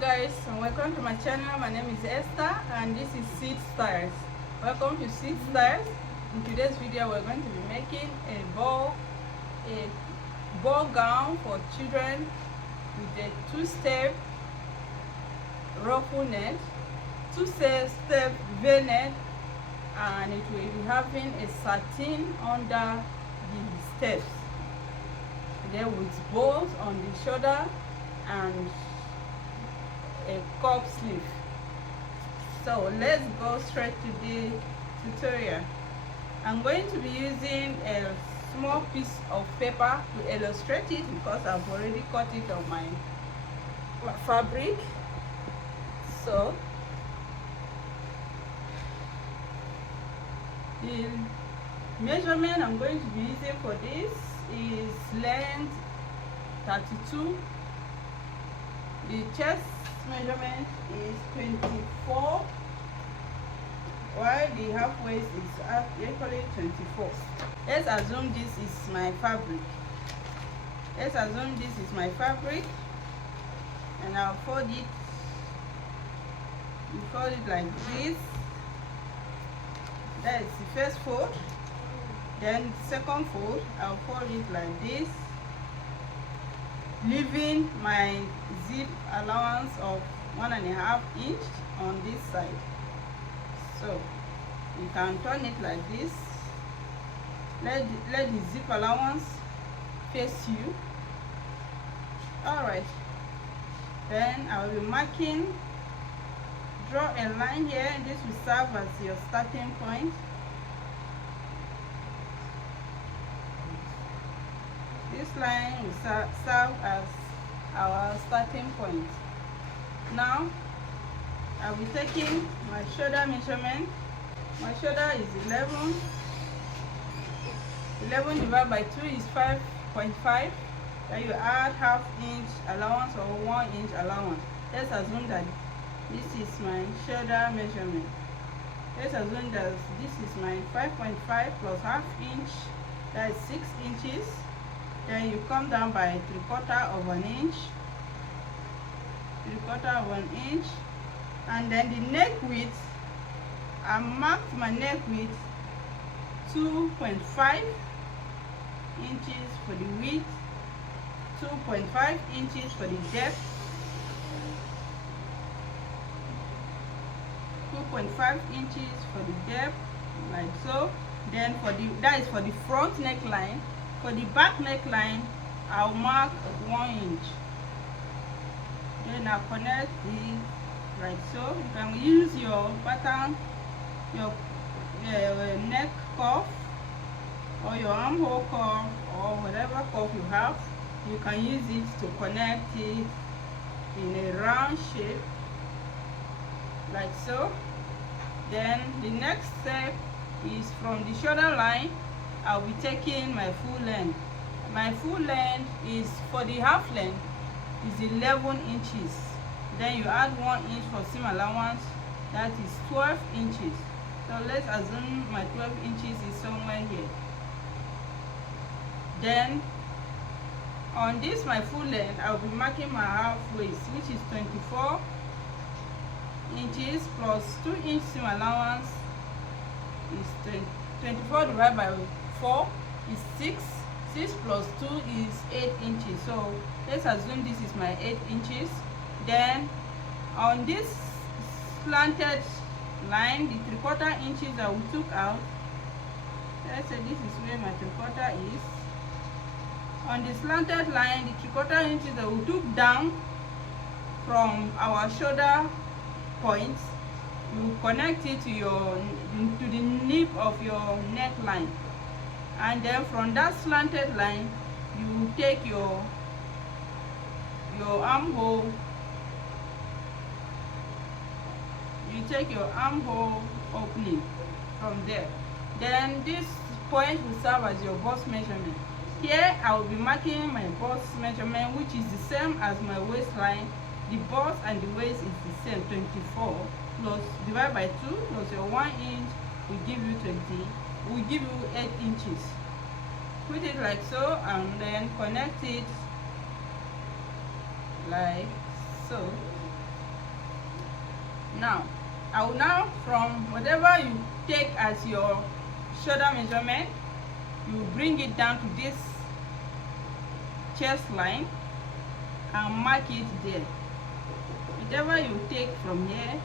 guys, and welcome to my channel. My name is Esther and this is Seed Styles. Welcome to Seed Styles. In today's video we're going to be making a ball gown for children with a two-step ruffle net, two-step v-net, and it will be having a satin under the steps, then with bows on the shoulder and a cup sleeve. So let's go straight to the tutorial. I'm going to be using a small piece of paper to illustrate it because I've already cut it on my fabric. So the measurement I'm going to be using for this is length 32. The chest measurement is 24, while the half waist is equally 24. Let's assume this is my fabric. And I'll fold it. You fold it like this. That is the first fold. Then the second fold, I'll fold it like this, leaving my zip allowance of 1.5 inch on this side. So you can turn it like this. Let the zip allowance face you. Alright, then I will be marking. Draw a line here. This will serve as your starting point. This line will serve as our starting point. Now I'll be taking my shoulder measurement. My shoulder is 11 divided by 2 is 5.5. Then you add half inch allowance or 1 inch allowance. Let's assume that this is my shoulder measurement. Let's assume that this is my 5.5 plus half inch, that is 6 inches. Then you come down by 3/4 of an inch, and then the neck width, I marked my neck width 2.5 inches for the width, 2.5 inches for the depth, 2.5 inches for the depth, like so. Then that is for the front neckline. For the back neckline, I'll mark 1 inch. Then I'll connect this like so. You can use your pattern, your neck cuff, or your armhole cuff, or whatever cuff you have. You can use it to connect it in a round shape, like so. Then the next step is from the shoulder line. I'll be taking my full length. My full length is, for the half length, is 11 inches. Then you add 1 inch for seam allowance, that is 12 inches. So let's assume my 12 inches is somewhere here. Then on this, my full length, I'll be marking my half waist, which is 24 inches plus 2 inch seam allowance is 24 divided by 4 is 6. 6 plus 2 is 8 inches. So let's assume this is my 8 inches. Then on this slanted line, the 3/4 inches that we took out, let's say this is where my 3/4 is. On the slanted line, the 3/4 inches that we took down from our shoulder points, you connect it to the nip of your neckline. And then from that slanted line, you take your armhole. You take your armhole opening from there. Then this point will serve as your bust measurement. Here I will be marking my bust measurement, which is the same as my waistline. The bust and the waist is the same, 24 plus divided by 2 plus your 1 inch will give you 8 inches. Put it like so and then connect it like so. Now I will now, from whatever you take as your shoulder measurement, you bring it down to this chest line and mark it there. Whatever you take from here,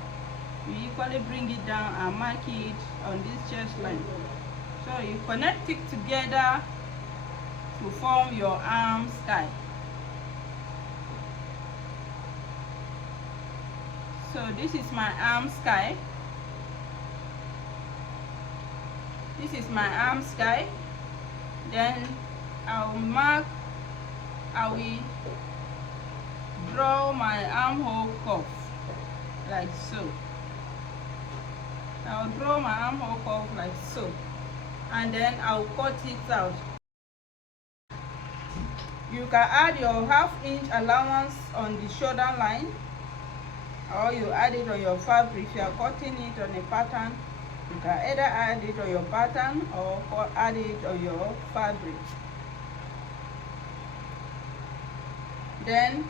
you equally bring it down and mark it on this chest line. So you connect it together to form your arm sky. So this is my arm sky. This is my arm sky. Then I will draw my armhole curve like so. I'll draw my armhole curve like so, and then I'll cut it out. You can add your ½ inch allowance on the shoulder line, or you add it on your fabric. If you are cutting it on a pattern, you can either add it on your pattern or add it on your fabric. Then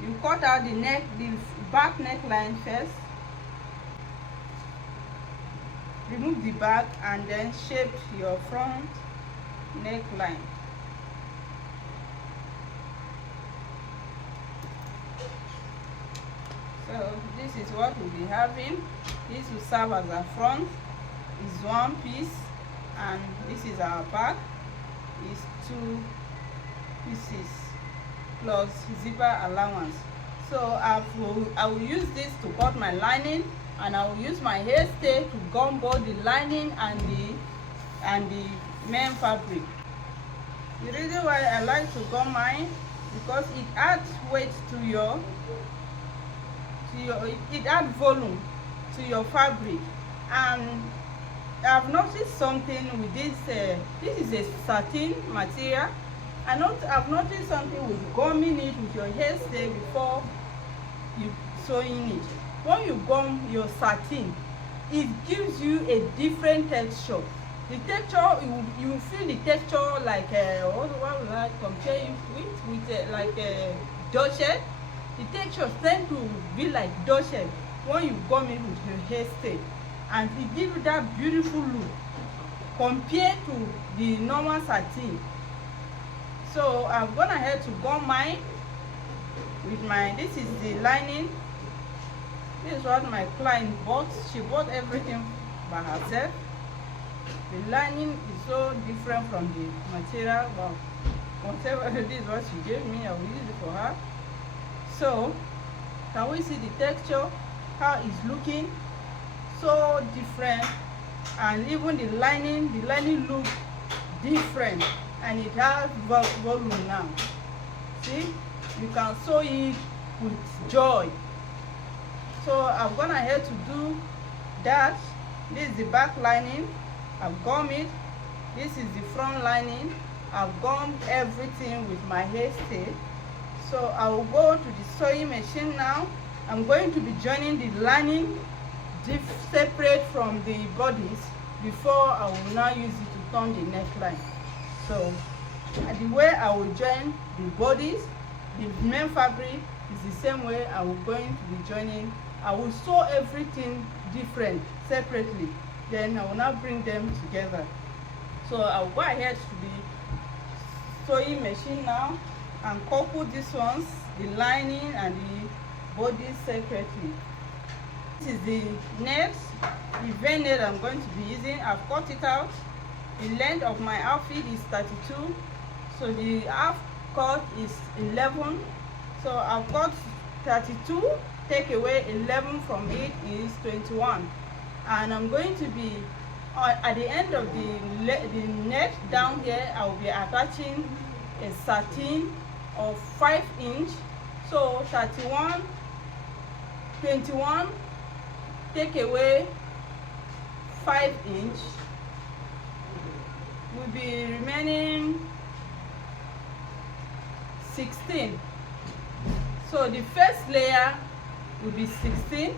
you cut out the back neckline first. Remove the back and then shape your front neckline. So this is what we'll be having. This will serve as a front, is one piece, and this is our back, is 2 pieces plus zipper allowance. So I will use this to cut my lining, and I will use my hairstay to gum both the lining and the main fabric. The reason why I like to gum mine, because it adds weight to your it adds volume to your fabric. And I've noticed something with this. This is a satin material. I've noticed something with gumming it with your hairstay before you sewing it. When you gum your satin, it gives you a different texture. The texture, you feel the texture like what would I compare it with like a dushet. The texture tend to be like dushet when you gum it with your hairstay, and it gives you that beautiful look compared to the normal satin. So I've gone ahead to gum mine with this is the lining. This is what my client bought. She bought everything by herself. The lining is so different from the material, but whatever this is what she gave me, I will use it for her. So can we see the texture, how it's looking? So different. And even the lining looks different, and it has volume now. See, you can sew it with joy. So I've gone ahead to do that. This is the back lining, I've gummed it. This is the front lining, I've gummed everything with my hairstay. So I will go to the sewing machine now. I'm going to be joining the lining separate from the bodies before I will now use it to turn the neckline. So the way I will join the bodies, the main fabric is the same way I will going to be joining. I will sew everything different separately, then I will now bring them together. So I will go ahead to the sewing machine now and couple these ones, the lining and the body separately. This is the net, the vein net I'm going to be using. I've cut it out. The length of my outfit is 32, so the half cut is 11. So I've got 32, take away 11 from it is 21. And I'm going to be at the end of the net down here, I will be attaching a satin of 5 inch. So 31, 21, take away 5 inch, will be remaining 16. So the first layer will be 16,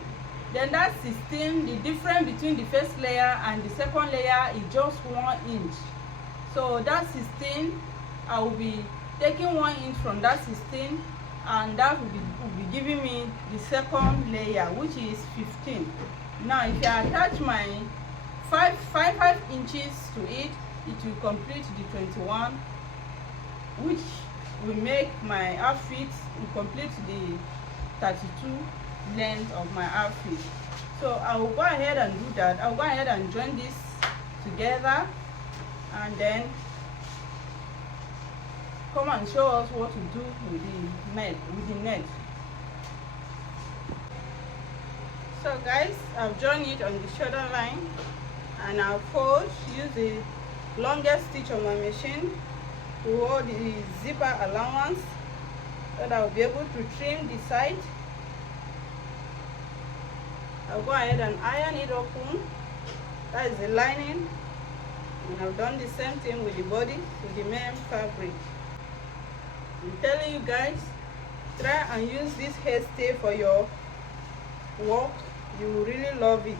then that 16, the difference between the first layer and the second layer is just 1 inch. So that 16, I will be taking 1 inch from that 16 and that will be giving me the second layer, which is 15. Now if I attach my 5 inches to it, it will complete the 21, which will make my outfit complete the 32 length of my outfit. So I will go ahead and do that. I'll go ahead and join this together and then come and show us what to do with the net. So guys, I've joined it on the shoulder line and I'll fold, use the longest stitch on my machine to hold the zipper allowance so that I'll be able to trim the side. I'll go ahead and iron it open. That is the lining, and I've done the same thing with the body, with the main fabric. I'm telling you guys, try and use this hairstay for your work. You will really love it.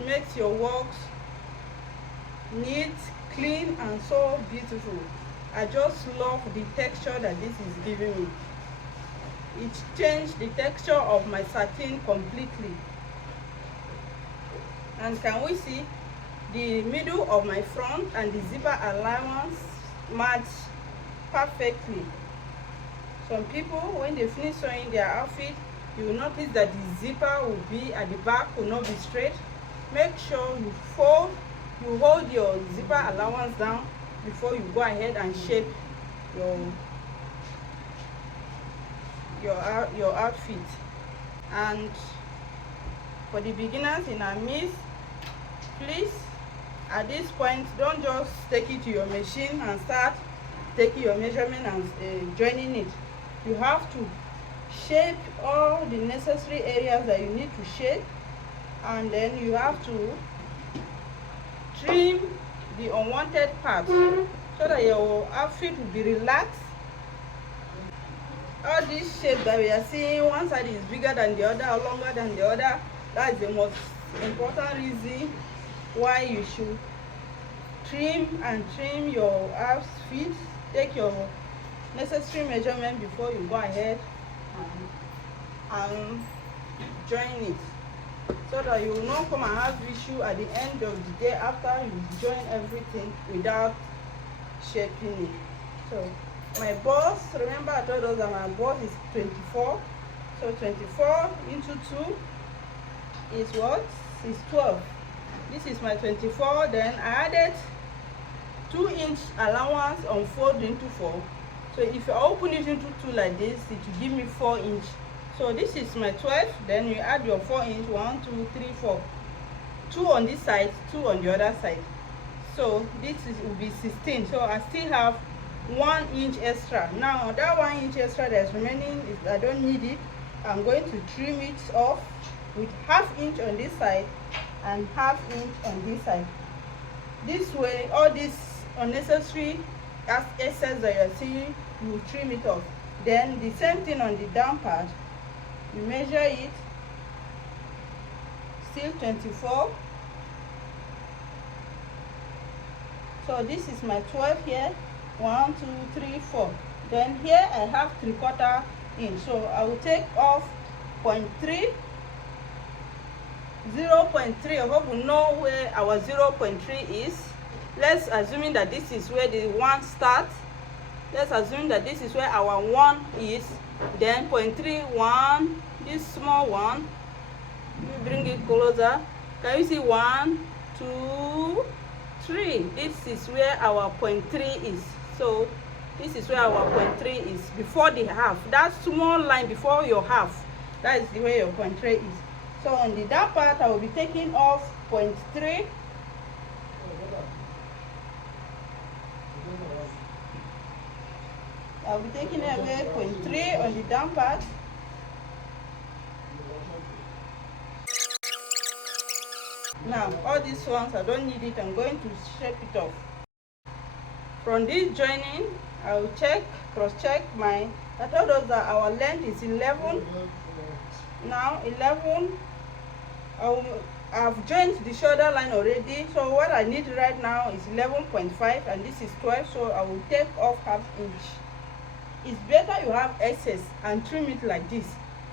It makes your works neat, clean, and so beautiful. I just love the texture that this is giving me. It changed the texture of my satin completely. And can we see the middle of my front and the zipper allowance match perfectly. Some people, when they finish sewing their outfit, you will notice that the zipper will be at the back, will not be straight. Make sure you hold your zipper allowance down before you go ahead and shape your outfit. And for the beginners in our midst, please at this point don't just take it to your machine and start taking your measurement and joining it. You have to shape all the necessary areas that you need to shape, and then you have to trim the unwanted parts so that your outfit will be relaxed. All these shapes that we are seeing, one side is bigger than the other or longer than the other, that is the most important reason why you should trim your outfit. Take your necessary measurement before you go ahead and join it, so that you will not come and have issue at the end of the day after you join everything without shaping it. So my boss, remember I told us that my boss is 24, so 24 into 2 is what? Is 12. This is my 24. Then I added 2-inch allowance on fold into 4. So if you open it into 2 like this, it will give me 4 inch. So this is my 12. Then you add your 4 inch. 1, 2, 3, 4. 2 on this side, 2 on the other side. So this will be 16. So I still have 1 inch extra. Now that 1 inch extra that's remaining, is I don't need it. I'm going to trim it off with 1/2 inch on this side and 1/2 inch on this side. This way, all this unnecessary excess that you're seeing, you will trim it off. Then the same thing on the down part, you measure it, still 24. So this is my 12 here, 1, 2, 3, 4. Then here I have 3/4 inch, so I will take off 0.3. 0.3. I hope we know where our 0.3 is. Let's assume that this is where the 1 starts. Let's assume that this is where our 1 is. Then 0.3, 1, this small one. Let me bring it closer. Can you see 1, 2, 3? This is where our 0.3 is. So this is where our 0.3 is before the half. That small line before your half, that is where your 0.3 is. So on the down part, I will be taking off 0.3. I'll be taking away 0.3 on the down part. Now, all these ones, I don't need it. I'm going to shape it off. From this joining, I will cross-check my, I told us that our length is 11. Now, 11. I've joined the shoulder line already, so what I need right now is 11.5, and this is 12, so I will take off 1/2 inch. it's better you have excess and trim it like this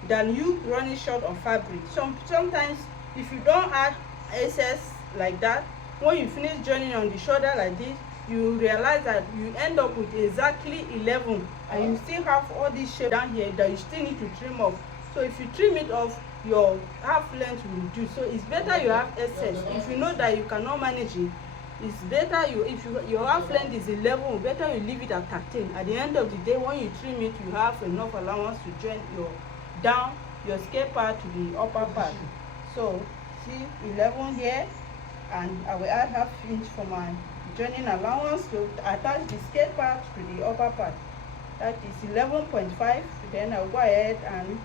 than you running short of fabric. Sometimes if you don't add excess like that, when you finish joining on the shoulder like this, you realize that you end up with exactly 11 and you still have all this shape down here that you still need to trim off. So if you trim it off, your half length will reduce. So it's better you have excess. If you know that you cannot manage it, it's better your half length is 11, better you leave it at 13. At the end of the day, when you trim it, you have enough allowance to join your skirt part to the upper part. So see 11 here, and I will add half inch for my joining allowance to attach the skirt part to the upper part. That is 11.5. Then I'll go ahead and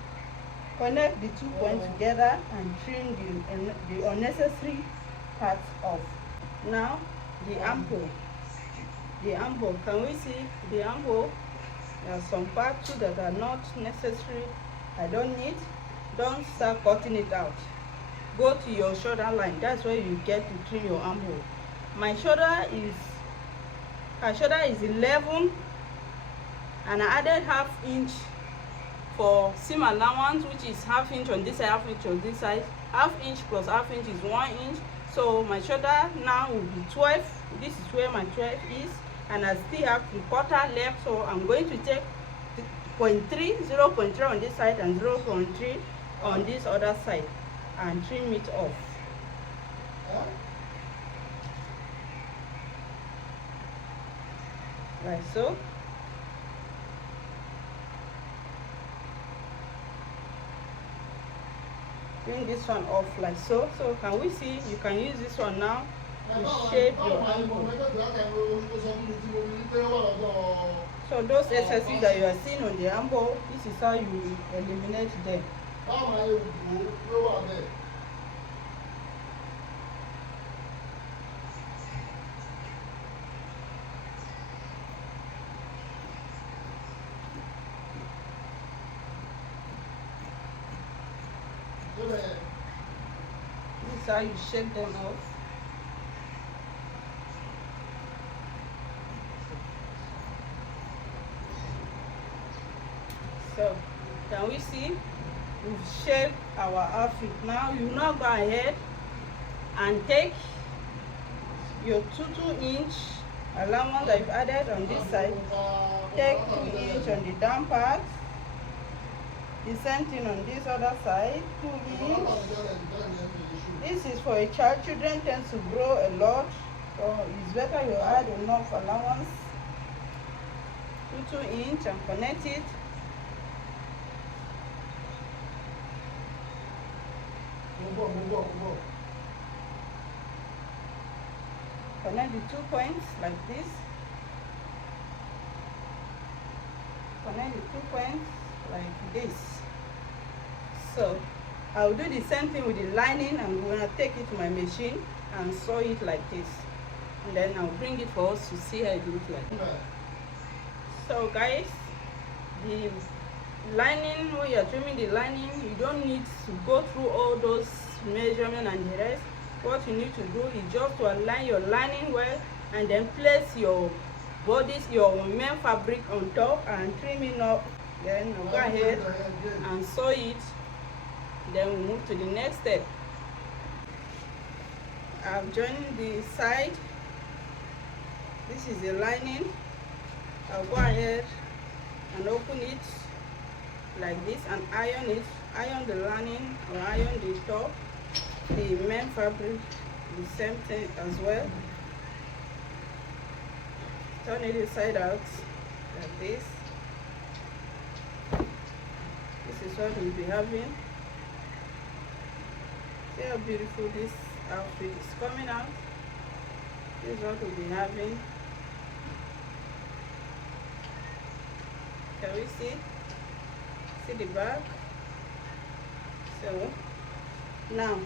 connect the 2 points together and trim the unnecessary parts off. Now the armhole. Can we see the armhole? There are some parts too that are not necessary. I don't need. Don't start cutting it out. Go to your shoulder line. That's where you get to trim your armhole. My shoulder is 11, and I added half inch for seam allowance, which is half inch on this side, half inch on this side. Half inch plus half inch is 1 inch. So my shoulder now will be 12. This is where my 12 is, and I still have 3/4 left. So I'm going to take 0.3 on this side and 0.3 on this other side and trim it off. Like so. Bring this one off like so. So can we see? You can use this one now to shape your armhole. So those excesses that you are seeing on the armhole, this is how you eliminate them. This is how you shape them off. So can we see? We've shaped our outfit. Now you now go ahead and take your 2-inch allowance that you've added on this side. Take 2 inch on the down part. The same thing on this other side, 2 inch. This is for a child. Children tend to grow a lot, so it's better you add enough allowance. 2 inch and connect it. Connect the 2 points like this. Connect the 2 points like this. So I'll do the same thing with the lining. I'm going to take it to my machine and sew it like this, and then I'll bring it for us to see how it looks like. So guys, the lining, when you're trimming the lining, you don't need to go through all those measurements and the rest. What you need to do is just to align your lining well, and then place your main fabric on top and trim it up. Then I'll go ahead and sew it. Then we move to the next step. I've joined the side. This is the lining. I'll go ahead and open it like this and iron it. Iron the lining or iron the top. The main fabric, the same thing as well. Turn it inside out like this. This is what we'll be having. See how beautiful this outfit is coming out. This is what we'll be having. Can we see? See the back? So now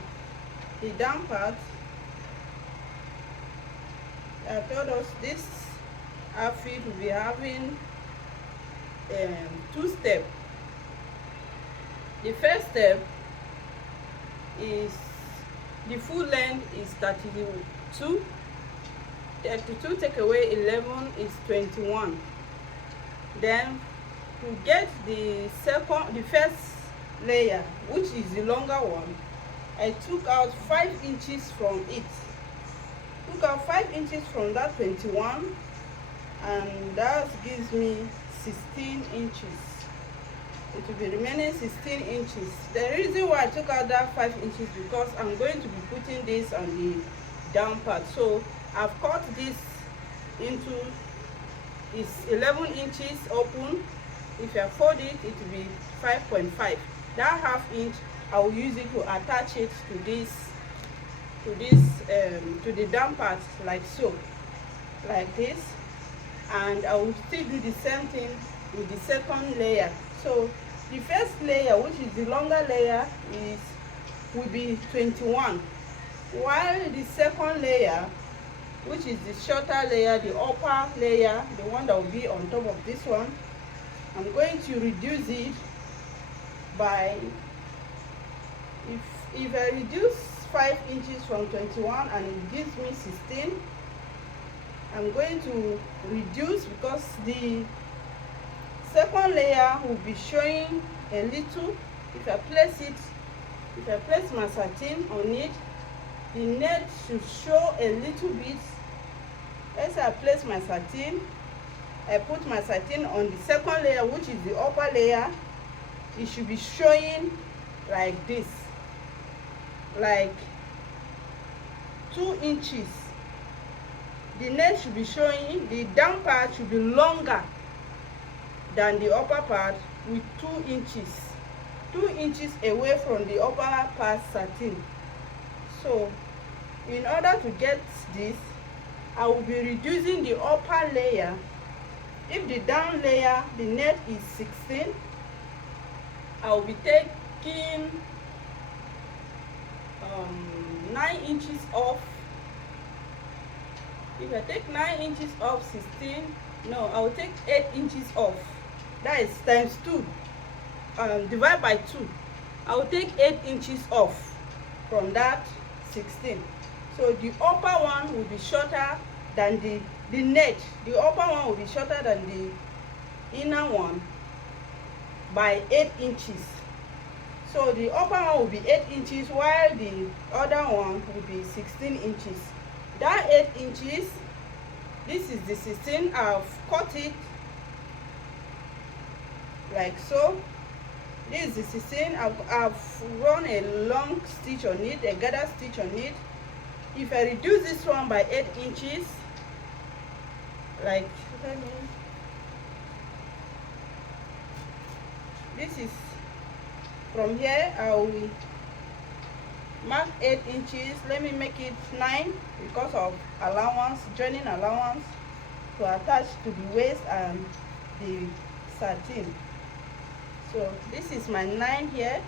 the down part, I told us this outfit will be having 2 steps. The first step is the full length is 32. 32 take away 11 is 21. Then to get the first layer, which is the longer one, I took out 5 inches from it. Took out 5 inches from that 21, and that gives me 16 inches. It will be remaining 16 inches. The reason why I took out that 5 inches because I'm going to be putting this on the down part. So I've cut this into, it's 11 inches open. If I fold it, it will be 5.5. That ½ inch I will use it to attach it to this, to the down part, like so, like this. And I will still do the same thing with the second layer. So the first layer, which is the longer layer, will be 21, while the second layer, which is the shorter layer, the upper layer, the one that will be on top of this one, I'm going to reduce it by, if I reduce 5 inches from 21 and it gives me 16, I'm going to reduce, because the second layer will be showing a little. If I place my satin on it, the net should show a little bit. As I place my satin, I put my satin on the second layer, which is the upper layer. It should be showing like this, like 2 inches. The net should be showing, the down part should be longer than the upper part with 2 inches. 2 inches away from the upper part satin. So in order to get this, I will be reducing the upper layer. If the down layer, the net is 16, I will be taking 9 inches off. If I take 9 inches off 16, no, I will take 8 inches off. That is times 2. Divide by 2. I will take 8 inches off from that 16. So the upper one will be shorter than the net. The upper one will be shorter than the inner one by 8 inches. So the upper one will be 8 inches, while the other one will be 16 inches. That 8 inches, this is the 16. I've cut it like so. This is the 16. I've run a long stitch on it, a gather stitch on it. If I reduce this one by 8 inches, like, this is from here, I will mark 8 inches. Let me make it 9 because of allowance, joining allowance to attach to the waist and the satin. So this is my 9 here.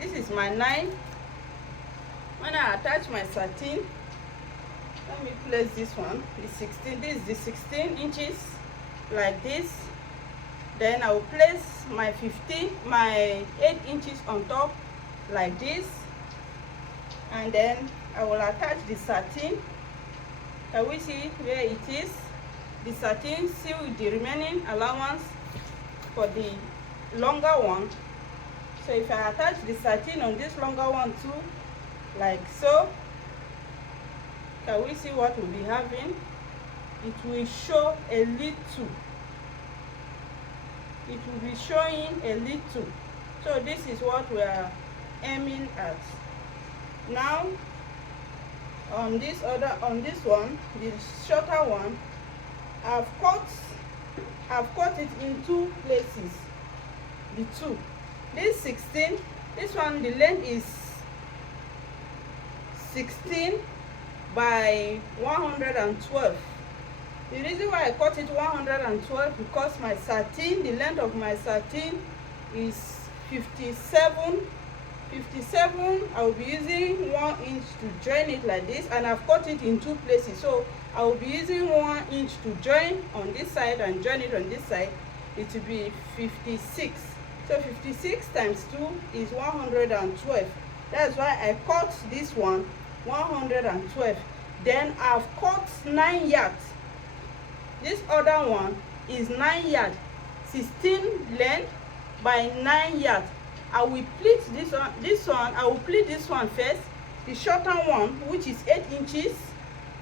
This is my 9. When I attach my satin, let me place this one, the 16. This is the 16 inches, like this. Then I will place my 8 inches on top, like this. And then I will attach the satin. Can we see where it is? The satin, see with the remaining allowance for the longer one. So if I attach the satin on this longer one too, like so, can we see what we'll be having? It will show a little. It will be showing a little. So this is what we are aiming at. Now on this one, the shorter one, I've cut it in 2 places. The 2. This 16, this one, the length is 16 by 112. The reason why I cut it 112 because my satin, the length of my satin is 57. I will be using 1 inch to join it like this, and I've cut it in 2 places. So I will be using 1 inch to join on this side and join it on this side. It will be 56. So 56 times 2 is 112. That's why I cut this one 112. Then I've cut 9 yards. This other one is 9 yards, 16 length by 9 yards. I will pleat this one. I will pleat this one first, the shorter one, which is 8 inches.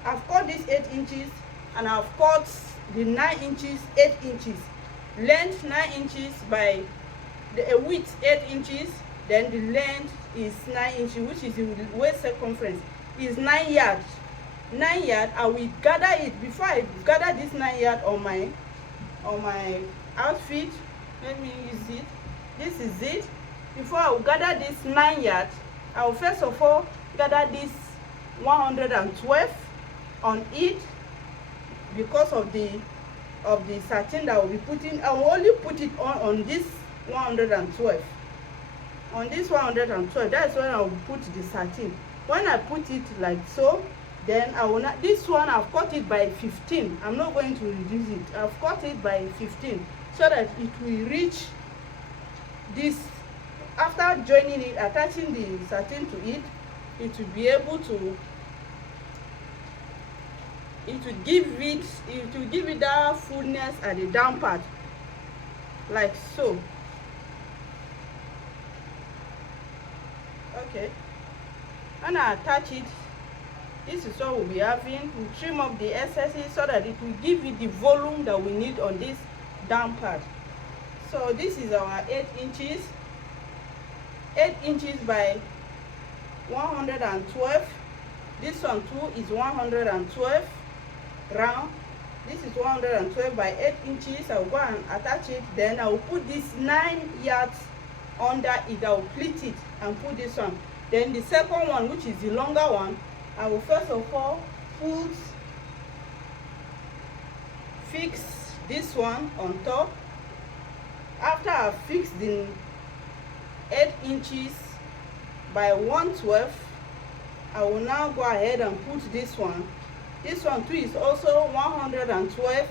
I've cut this 8 inches, and I've cut the 9 inches, 8 inches, length 9 inches by the width 8 inches. Then the length is 9 inches, which is the waist circumference is 9 yards. 9 yards. I will gather it before I gather this 9 yards on my outfit. Let me use it. This is it. Before I will gather this 9 yards, I will first of all gather this 112 on it, because of the satin that I will be putting. I will only put it on this 112. On this 112, that's when I will put the satin. When I put it like so, then I will not, this one I've cut it by 15. I'm not going to reduce it. I've cut it by 15 so that it will reach this. After joining it, attaching the satin to it, it will be able to, it will give it that fullness at the down part, like so. Okay, when I attach it, this is what we'll be having. We'll trim up the excesses so that it will give it the volume that we need on this down part. So this is our 8 inches, 8 inches by 112. This one too is 112 round. This is 112 by 8 inches. I'll go and attach it. Then I will put this 9 yards under it. I will pleat it and put this one. Then the second one, which is the longer one, I will first of all fix this one on top. After I fix the 8 inches by 112, I will now go ahead and put this one. This one too is also 112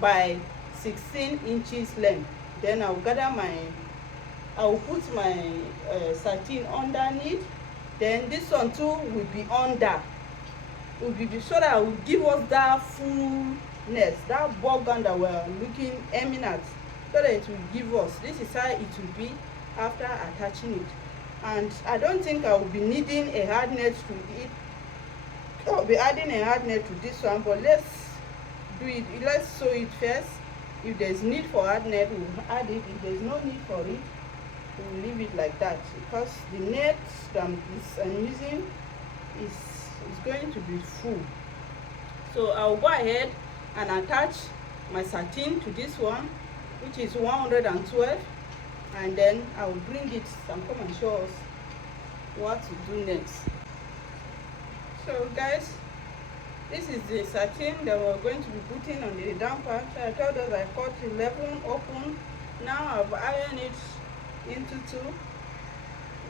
by 16 inches length. Then I will put my satin underneath. Then this one too will be under. So that will give us that fullness, that ball-gown that we're aiming at, so that it will give us. This is how it will be after attaching it. And I don't think I will be needing a hard net to it. I'll be adding a hard net to this one, but let's do it. Let's sew it first. If there's need for hard net, we'll add it. If there's no need for it, we'll leave it like that, because the net that I'm using is going to be full. So I'll go ahead and attach my satin to this one, which is 112, and then I'll bring it and come and show us what to do next. So guys, this is the satin that we're going to be putting on the down part. I told us I cut 11 open. Now I've ironed it into 2,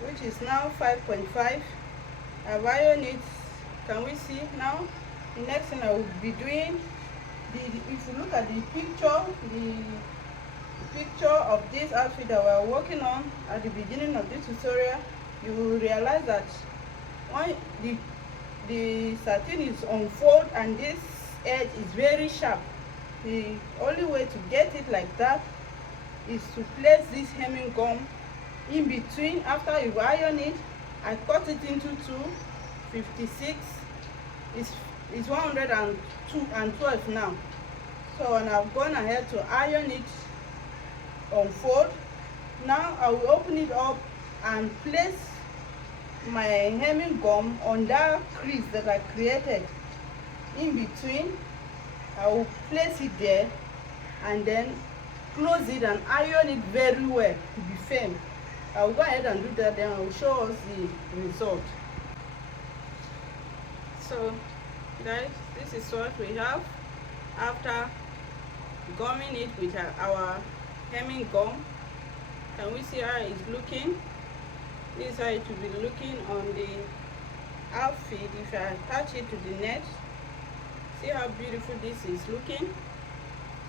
which is now 5.5. I've ironed it. Can we see now? The next thing I will be doing, if you look at the picture of this outfit that we're working on at the beginning of this tutorial, you will realize that when the satin is unfold and this edge is very sharp, the only way to get it like that is to place this hemming gum in between. After you iron it, I cut it into 2, 56 is 102 and 12 now. So, and I've gone ahead to iron it unfold. Now I will open it up and place my hemming gum on that crease that I created in between. I will place it there and then close it and iron it very well to be firm. I will go ahead and do that, then I will show us the result. So guys, this is what we have after gumming it with our hemming gum. Can we see how it's looking? This is how it will be looking on the outfit if I attach it to the net. See how beautiful this is looking.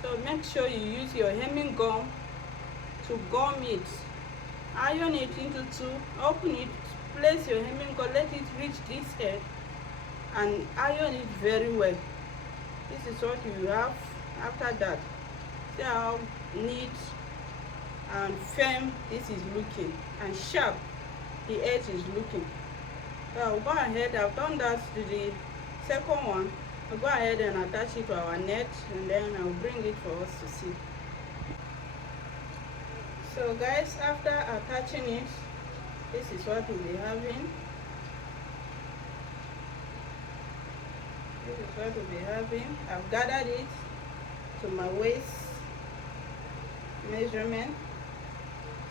So make sure you use your hemming gum to gum it. Iron it into 2, open it, place your hemming gum, let it reach this head, and iron it very well. This is what you have after that. See how neat and firm this is looking, and sharp the edge is looking. So I'll go ahead, I've done that to the second one. I'll go ahead and attach it to our net, and then I'll bring it for us to see. So guys, after attaching it, this is what we'll be having. This is what we'll be having. I've gathered it to my waist measurement.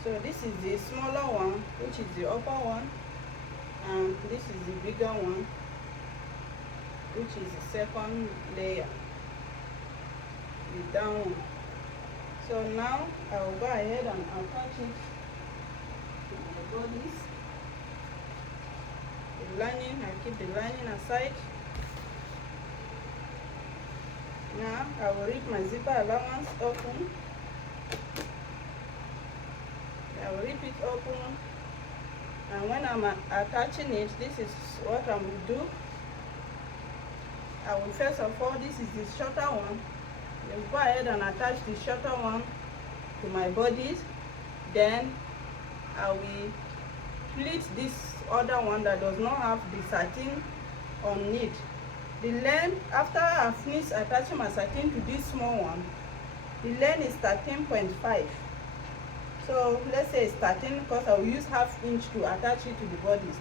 So this is the smaller one, which is the upper one, and this is the bigger one, which is the second layer, the down one. So now I will go ahead and attach it to my bodies. The lining, I keep the lining aside. Now I will rip my zipper allowance open. I will rip it open, and when I'm attaching it, this is what I will do. I will first of all, this is the shorter one. I will go ahead and attach the shorter one to my bodies. Then I will pleat this other one that does not have the satin on it. The length, after I finish attaching my satin to this small one, the length is 13.5. So let's say it's 13, because I will use ½ inch to attach it to the bodies.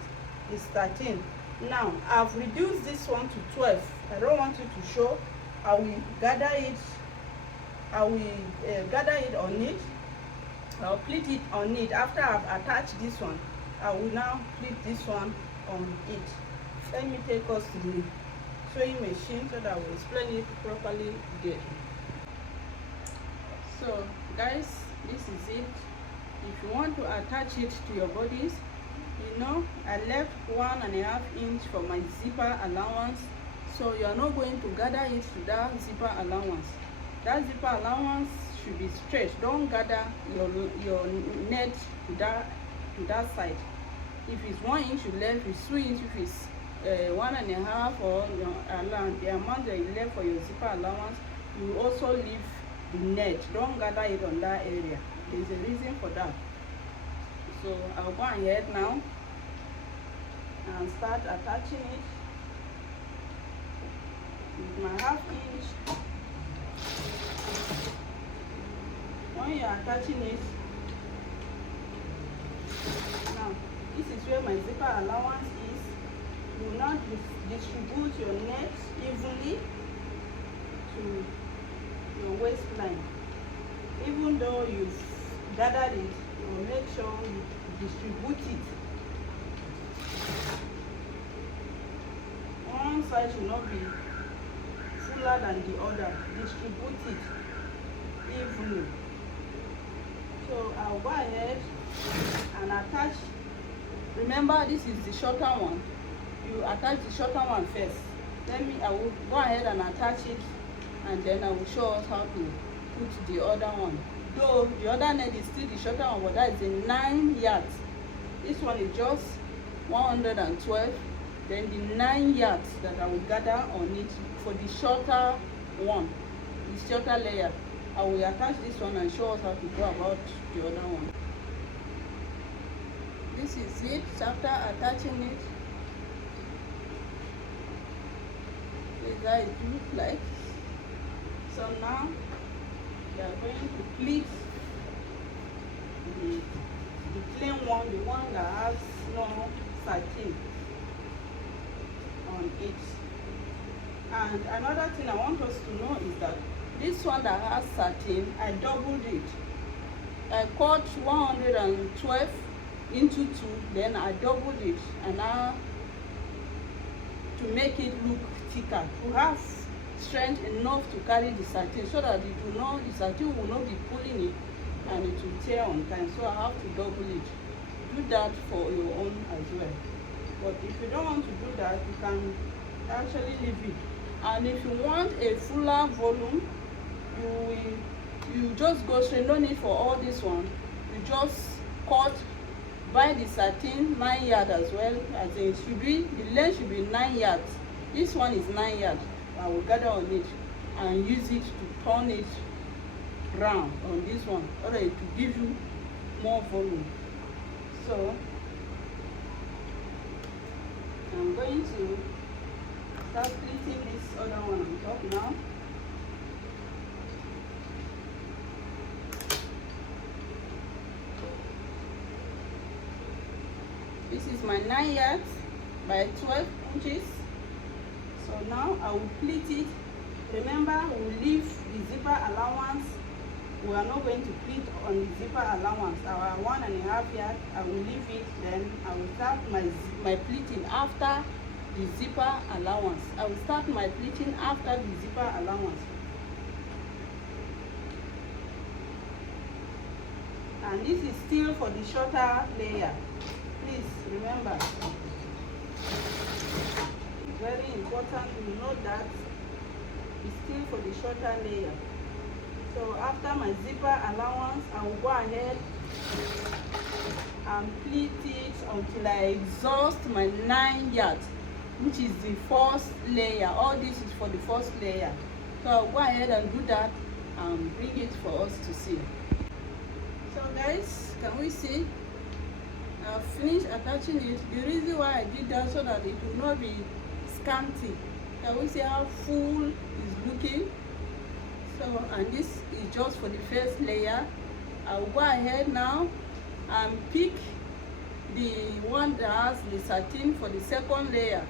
It's 13. Now I've reduced this one to 12. I don't want it to show. I will gather it. I will gather it on it. I'll pleat it on it. After I've attached this one, I will now pleat this one on it. Let me take us to the sewing machine so that I will explain it properly there. So guys, this is it. If you want to attach it to your bodies, you know, I left 1½ inch for my zipper allowance, so you are not going to gather it to that zipper allowance. That zipper allowance should be straight. Don't gather your net to that side. If it's 1 inch you left, it's 2 inch. If it's 1½ or the amount that you left for your zipper allowance, you also leave the net. Don't gather it on that area. There's a reason for that. So I'll go ahead now and start attaching it with my ½ inch. When you're attaching it, now this is where my zipper allowance is. You will not distribute your net evenly to your waistline. Even though you've gathered it, you will make sure you distribute it. One side should not be fuller than the other. Distribute it evenly. So I'll go ahead and attach. Remember, this is the shorter one. You attach the shorter one first. I will go ahead and attach it, and then I will show us how to put the other one. Though the other net is still the shorter one, but that is in 9 yards. This one is just 112. Then the 9 yards that I will gather on it for the shorter one, the shorter layer, I will attach this one and show us how to go about the other one. This is it. After attaching it, this is how it looks like. So now we are going to pleat the plain one, the one that has no satin on it. And another thing I want us to know is that this one that has satin, I doubled it. I cut 112 into 2, then I doubled it, and now to make it look thicker, to have strength enough to carry the satin, so that the satin will not be pulling it and it will tear on time. So I have to double it. Do that for your own as well. But if you don't want to do that, you can actually leave it. And if you want a fuller volume, you just go straight. No need for all this one. You just cut by the satin 9 yards as well. As in, the length should be 9 yards. This one is 9 yards. I will gather on it and use it to turn it round on this one, so that it will give you more volume. So I'm going to start pleating this other one on top now. This is my 9 yards by 12 inches. So now I will pleat it. Remember, we will leave the zipper allowance. We are not going to pleat on the zipper allowance. Our 1.5 yard, I will leave it. Then I will start my pleating after the zipper allowance. I will start my pleating after the zipper allowance. And this is still for the shorter layer. Please remember, it's very important you know that it's still for the shorter layer. So after my zipper allowance, I will go ahead and pleat it until I exhaust my 9 yards, which is the first layer. All this is for the first layer. So I'll go ahead and do that and bring it for us to see. So guys, can we see? I've finished attaching it. The reason why I did that, so that it will not be scanty. Can we see how full it's looking? So, and this is just for the first layer. I'll go ahead now and pick the one that has the satin for the second layer.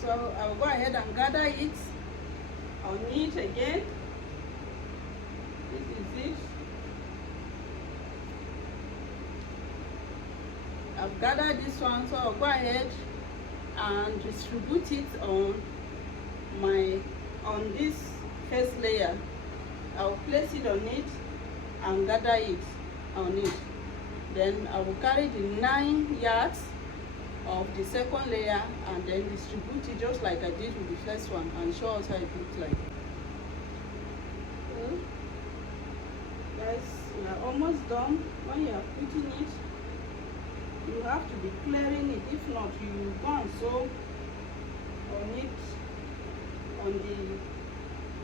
So I'll go ahead and gather it on it again. This is it. I've gathered this one, so I'll go ahead and distribute it on this first layer. I'll place it on it and gather it on it. Then I will carry the 9 yards of the second layer and then distribute it just like I did with the first one, and show us how it looks like. Okay. Guys, we are almost done. When you are putting it, you have to be clearing it. If not, you go and sew on it, on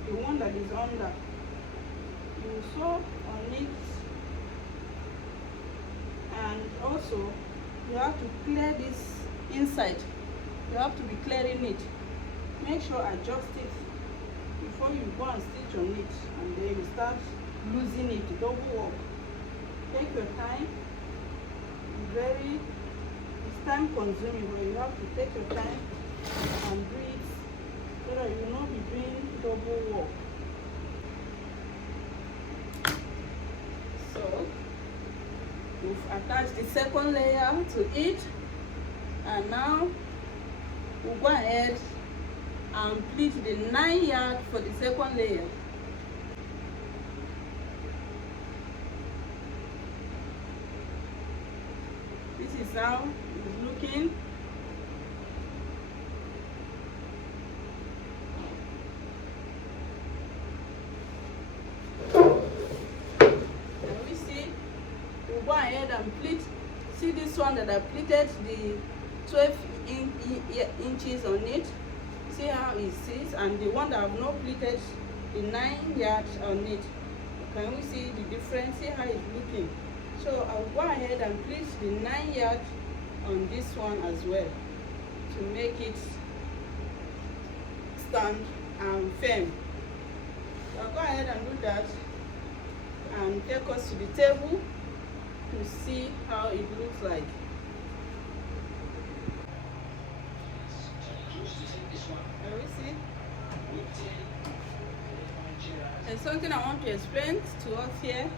the one that is under. You sew on it, and also you have to clear this inside. You have to be clearing it. Make sure adjust it before you go and stitch on it, and then you start losing it. Double work. Take your time. It's time consuming, but you have to take your time and do it so that you will not be doing double work. So we've attached the second layer to it, and now we'll go ahead and pleat the 9 yards for the second layer. This is how it's looking. Can we see? We'll go ahead and pleat. See this one that I pleated the 12 inches on it. See how it sits, and the one that I've not pleated the 9 yards on it. Can we see the difference? See how it's looking. So I'll go ahead and pleat the 9 yards on this one as well to make it stand and firm. So I'll go ahead and do that and take us to the table to see how it looks like. Can we see? There's something I want to explain to us here.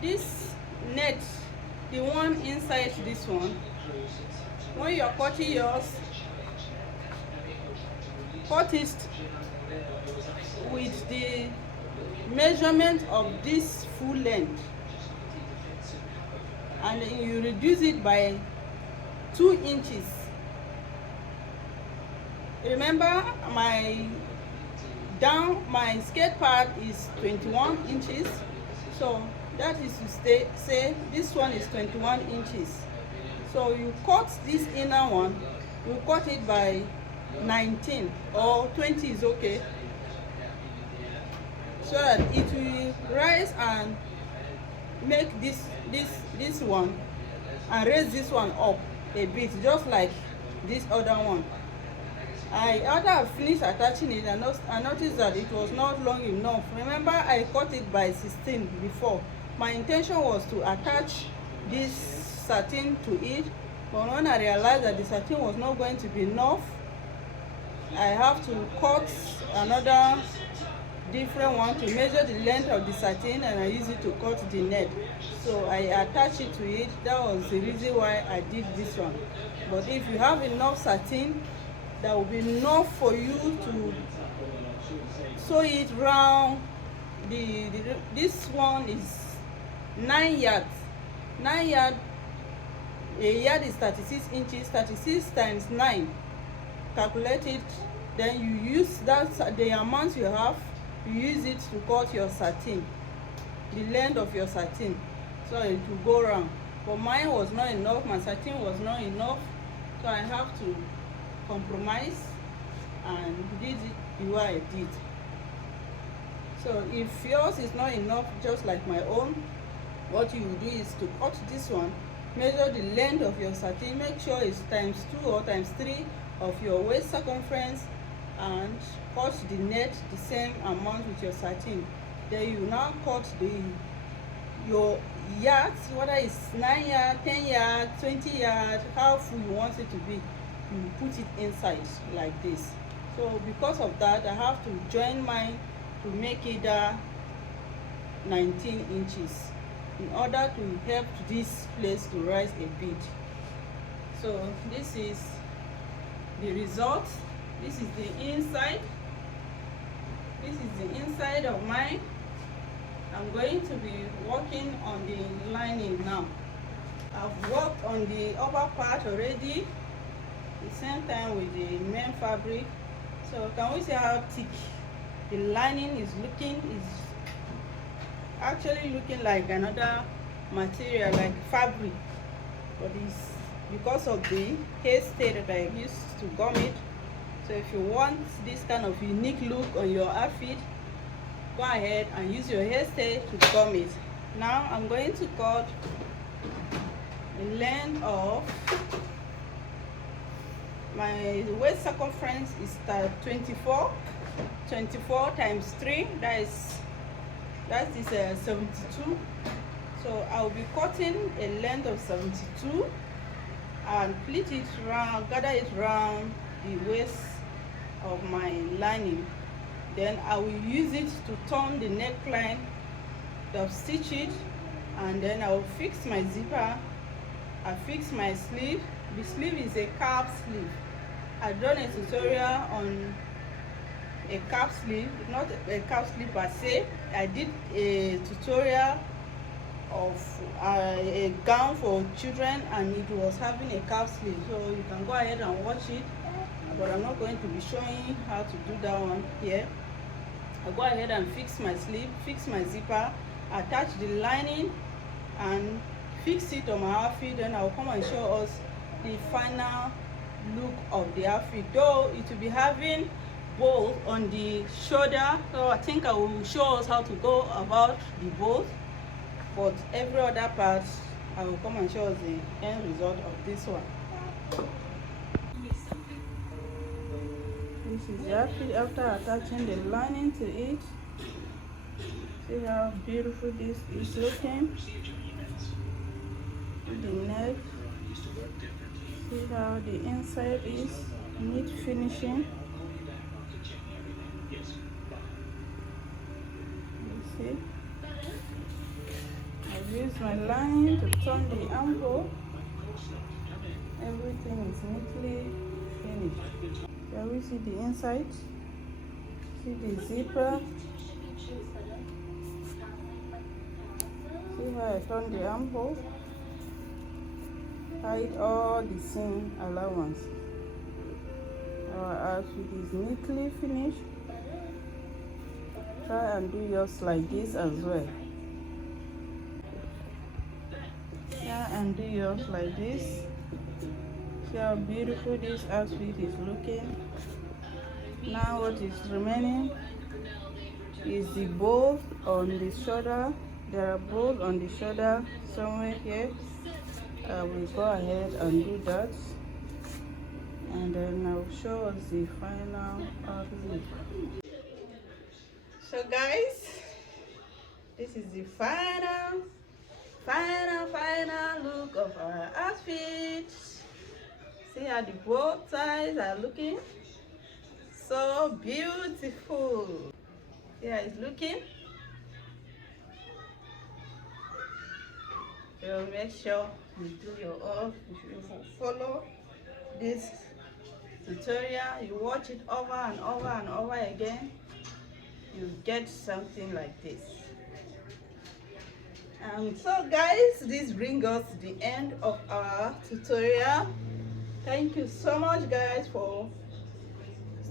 This net, the one inside this one, when you are cutting yours, cut it with the measurement of this full length, and then you reduce it by 2 inches. Remember, my skirt part is 21 inches, so That is to say this one is 21 inches. So you cut this inner one, you cut it by 19 or 20 is okay, so that it will rise and make this one and raise this one up a bit, just like this other one. After I finished attaching it, I noticed that it was not long enough. Remember, I cut it by 16 before. My intention was to attach this satin to it, but when I realized that the satin was not going to be enough, I have to cut another different one to measure the length of the satin, and I use it to cut the net. So I attach it to it. That was the reason why I did this one. But if you have enough satin, that will be enough for you to sew it round. This one is 9 yards. 9 yards. A yard is 36 inches. 36 times 9. Calculate it. Then you use that, the amount you have, you use it to cut your satin, the length of your satin, so it will go round. But mine was not enough. My satin was not enough, so I have to compromise and did it the way I did. So if yours is not enough, just like my own, what you will do is to cut this one, measure the length of your satin, make sure it's ×2 or ×3 of your waist circumference, and cut the net the same amount with your satin. Then you now cut your yards, whether it's 9 yards, 10 yards, 20 yards, how full you want it to be. You put it inside like this. So because of that, I have to join mine to make it 19 inches in order to help this place to rise a bit. So this is the result. This is the inside. This is the inside of mine. I'm going to be working on the lining now. I've worked on the upper part already, the same time with the main fabric. So can we see how thick the lining is looking? It's actually looking like another material, like fabric, but it's because of the hairstyle that I used to gum it. So if you want this kind of unique look on your outfit, go ahead and use your hairstyle to gum it. Now I'm going to cut the length of my waist circumference is 24 times 3, that is 72. So I'll be cutting a length of 72 and pleat it round, gather it round the waist of my lining. Then I will use it to turn the neckline, to stitch it, and then I will fix my zipper. I fix my sleeve. The sleeve is a cap sleeve. I've done a tutorial on a cap sleeve, not a cap sleeve per se. I did a tutorial of a gown for children, and it was having a cap sleeve, so you can go ahead and watch it, but I'm not going to be showing how to do that one here. I'll go ahead and fix my sleeve, fix my zipper, attach the lining and fix it on my outfit. Then I'll come and show us the final look of the outfit, though it will be having bows on the shoulder. So I think I will show us how to go about the bows, but every other part I will come and show us the end result of this one. This is the outfit after attaching the lining to it. See how beautiful this is looking. The neck. See how the inside is neat finishing. You see, I've used my line to turn the armhole. Everything is neatly finished. Can we see the inside? See the zipper. See how I turn the armhole. Hide all the seam allowance. Our outfit is neatly finished. Try and do yours like this as well. and do yours like this. See how beautiful this outfit is looking. Now what is remaining is the bow on the shoulder. There are bows on the shoulder somewhere here. I will go ahead and do that, and then I'll show us the final outlook. So guys, this is the final look of our outfit. See how the bow ties are looking so beautiful. See how it's looking. So make sure you do your own. If you follow this tutorial, you watch it over and over and over again, you get something like this. So guys, this brings us to the end of our tutorial. Thank you so much guys for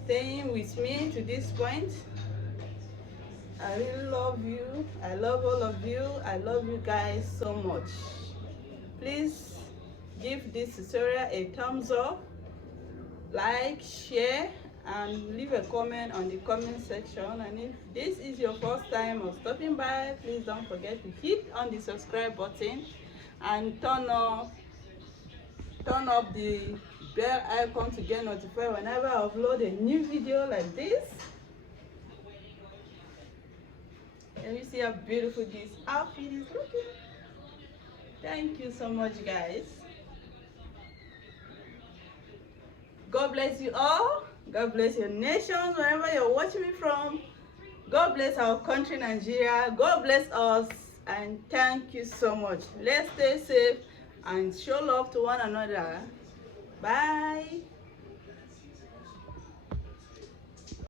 staying with me to this point. I really love you. I love all of you. I love you guys so much. Please give this tutorial a thumbs up, like, share, and leave a comment on the comment section. And if this is your first time of stopping by, please don't forget to hit on the subscribe button and turn up the bell icon to get notified whenever I upload a new video like this. Let me see how beautiful this outfit is looking. Thank you so much guys. God bless you all. God bless your nations wherever you're watching me from. God bless our country Nigeria. God bless us, and thank you so much. Let's stay safe and show love to one another. Bye.